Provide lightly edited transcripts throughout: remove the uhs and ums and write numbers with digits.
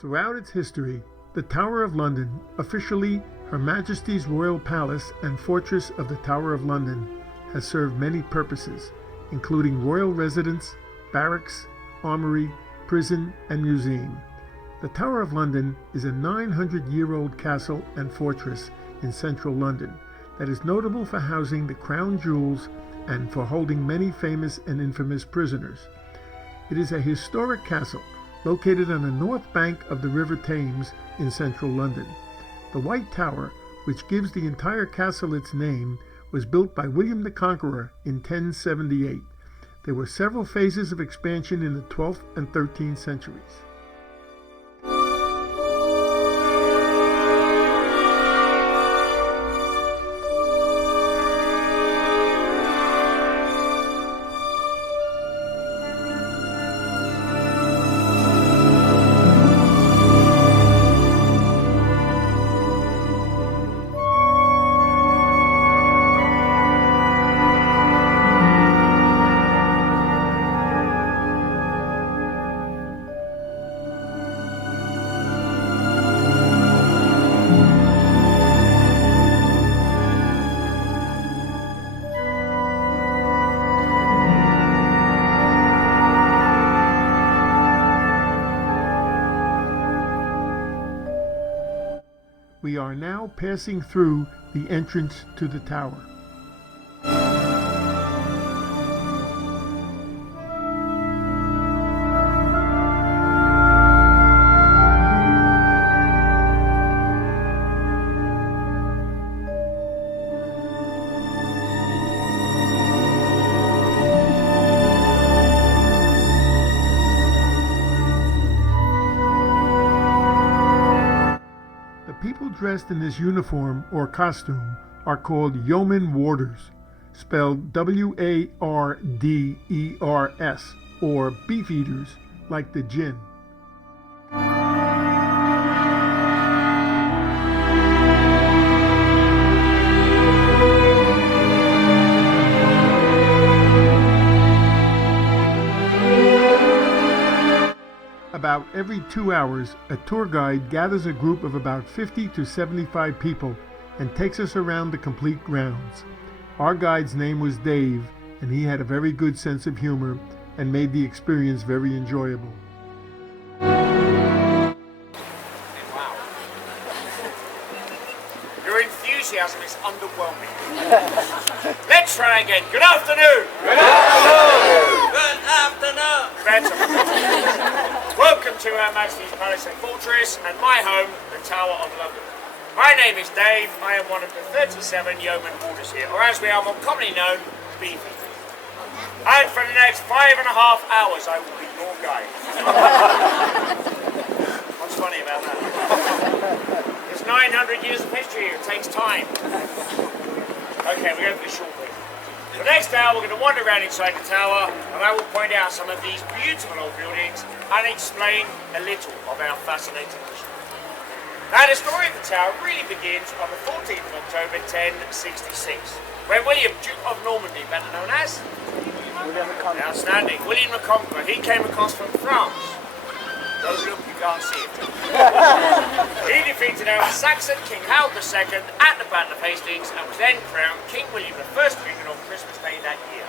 Throughout its history, the Tower of London, officially Her Majesty's Royal Palace and Fortress of the Tower of London, has served many purposes, including royal residence, barracks, armory, prison, and museum. The Tower of London is a 900-year-old castle and fortress in central London that is notable for housing the crown jewels and for holding many famous and infamous prisoners. It is a historic castle located on the north bank of the River Thames in central London. The White Tower, which gives the entire castle its name, was built by William the Conqueror in 1078. There were several phases of expansion in the 12th and 13th centuries. We are now passing through the entrance to the tower. People dressed in this uniform or costume are called yeoman warders, spelled W-A-R-D-E-R-S, or beefeaters, like the gin. About every 2 hours, a tour guide gathers a group of about 50 to 75 people and takes us around the complete grounds. Our guide's name was Dave, and he had a very good sense of humor and made the experience very enjoyable. Wow. Your enthusiasm is underwhelming. Let's try again. Good afternoon. Good afternoon. Good afternoon. Better. Welcome to Her Majesty's Palace and Fortress and my home, the Tower of London. My name is Dave. I am one of the 37 yeoman warders here, or as we are more commonly known, beefeaters. And for the next 5.5 hours, I will be your guide. What's funny about that? It's 900 years of history. It takes time. Okay, we're going for the short bit. For the next hour, we're going to wander around inside the tower, and I will point out some of these beautiful old buildings and explain a little of our fascinating history. Now, the story of the tower really begins on the 14th of October 1066, when William, Duke of Normandy, better known as William the Conqueror. Outstanding, William the Conqueror, he came across from France. Don't look, you can't see it. He defeated our Saxon King Harold II at the Battle of Hastings and was then crowned King William I of England on Christmas Day that year.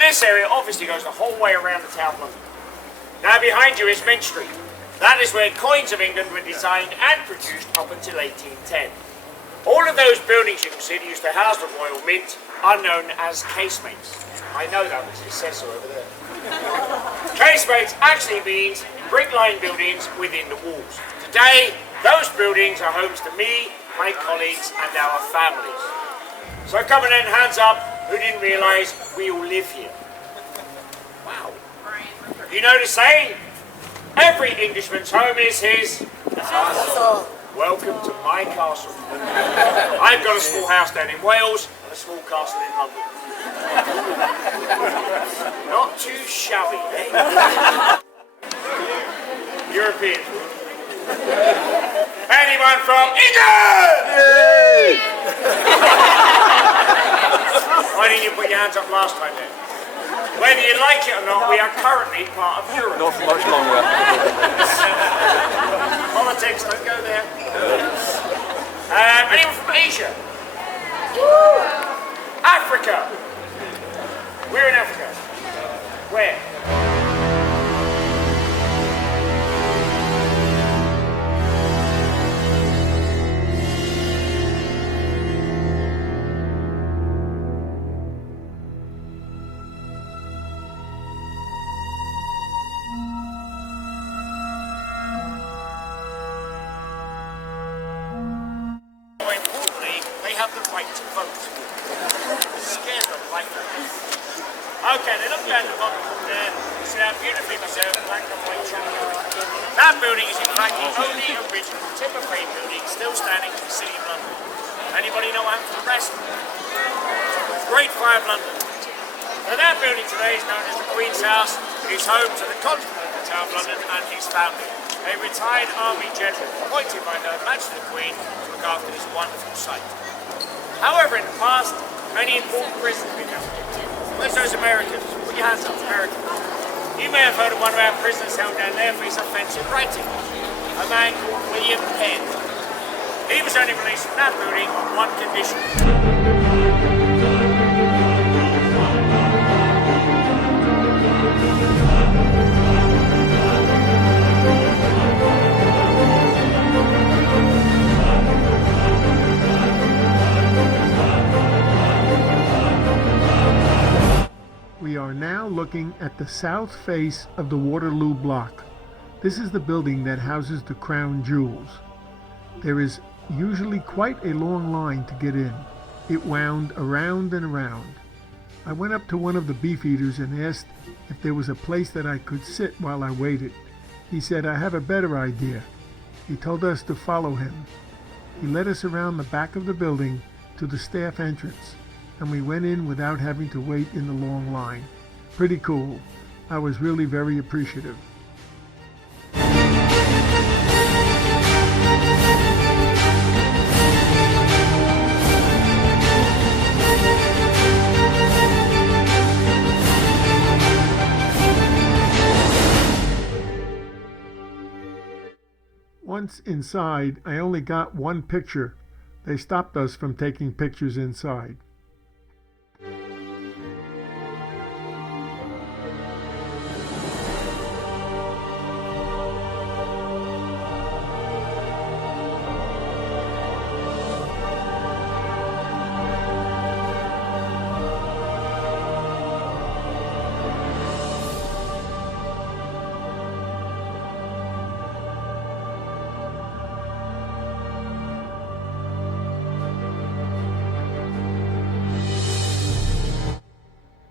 This area obviously goes the whole way around the Tower of London. Now behind you is Mint Street. That is where coins of England were designed and produced up until 1810. All of those buildings you can see that used to house the Royal Mint are known as casemates. I know that because it says so over there. Casemates actually means brick-lined buildings within the walls. Today, those buildings are homes to me my colleagues and our families. So come on then, hands up, who didn't realise we all live here? Wow. You know the saying? Every Englishman's home is his castle. Welcome to my castle. I've got a small house down in Wales and a small castle in London. Not too shabby, eh? European. Anyone from England? Yay! Why didn't you put your hands up last time then? Whether you like it or not, we are currently part of Europe. Not for much longer. Politics, don't go there. Anyone from Asia? Africa. We're in Africa. Where? More importantly, they have the right to vote. Scares them like that. Okay, then look down the bottom there. You see that beautifully preserved black and white church. That building is in fact the only original timber frame building still standing in the city of London. Anybody know what happened to the rest? Great Fire of London. Now that building today is known as the Queen's House. It is home to the Constable of the Tower of London and his family. A retired army general appointed by Her Majesty the Queen to look after this wonderful site. However, in the past, many important prisons have been held. Where's those Americans? Put your hands up, Americans. You may have heard of one of our prisoners held down there for his offensive writing. A man called William Penn. He was only released from that building on one condition. We are now looking at the south face of the Waterloo block. This is the building that houses the crown jewels. There is usually quite a long line to get in. It wound around and around. I went up to one of the beefeaters and asked if there was a place that I could sit while I waited. He said, "I have a better idea." He told us to follow him. He led us around the back of the building to the staff entrance, and we went in without having to wait in the long line. Pretty cool. I was really very appreciative. Once inside, I only got one picture. They stopped us from taking pictures inside.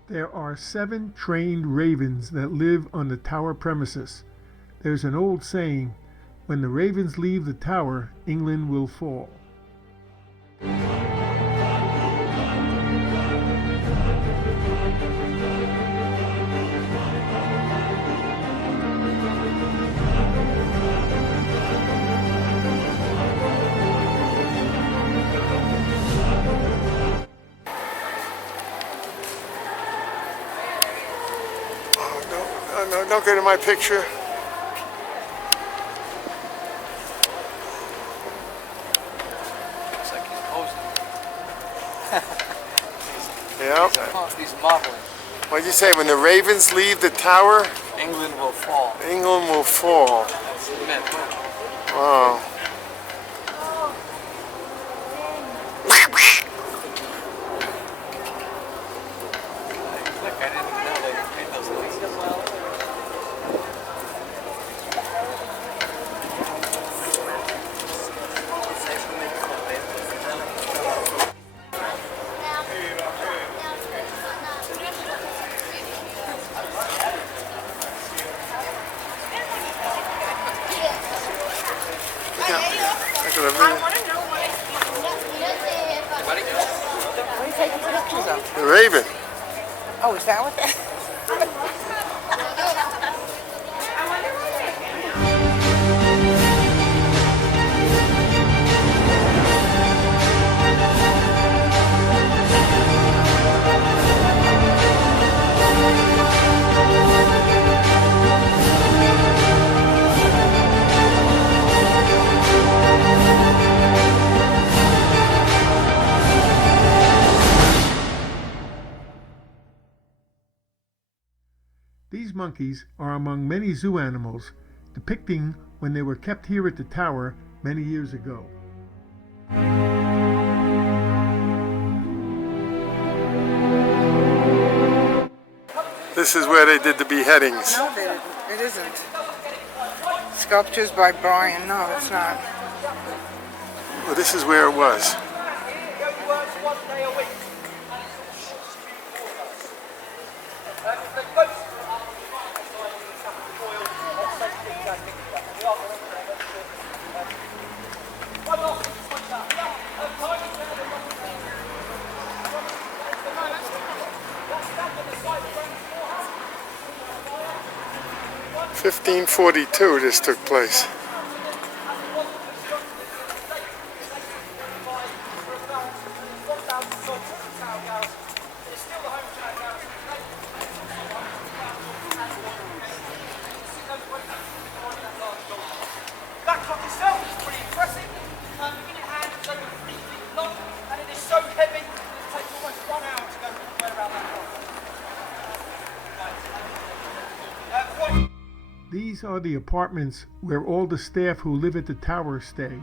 There are 7 trained ravens that live on the tower premises. There's an old saying, when the ravens leave the tower, England will fall. No, don't go to my picture. Looks like he's posing. Yeah. He's modeling. What'd you say? When the ravens leave the tower, England will fall. England will fall. That's the myth. Wow. Look, I didn't know they made those things. also. The raven. Oh, is that what that? These monkeys are among many zoo animals, depicting when they were kept here at the tower many years ago. This is where they did the beheadings. No, it isn't. Sculptures by Brian. No, it's not. Well, this is where it was. (1542) this took place. That clock itself is pretty impressive. In your hand, it's over 3 feet long, and it is so heavy that it takes almost 1 hour to go all the way around that clock. These are the apartments where all the staff who live at the tower stay.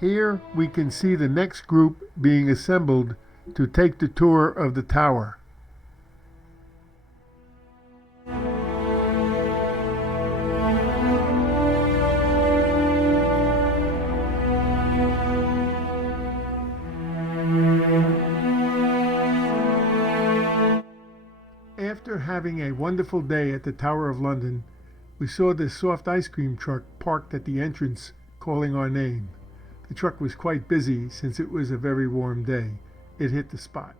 Here we can see the next group being assembled to take the tour of the tower. After having a wonderful day at the Tower of London, we saw this soft ice cream truck parked at the entrance calling our name. The truck was quite busy since it was a very warm day. It hit the spot.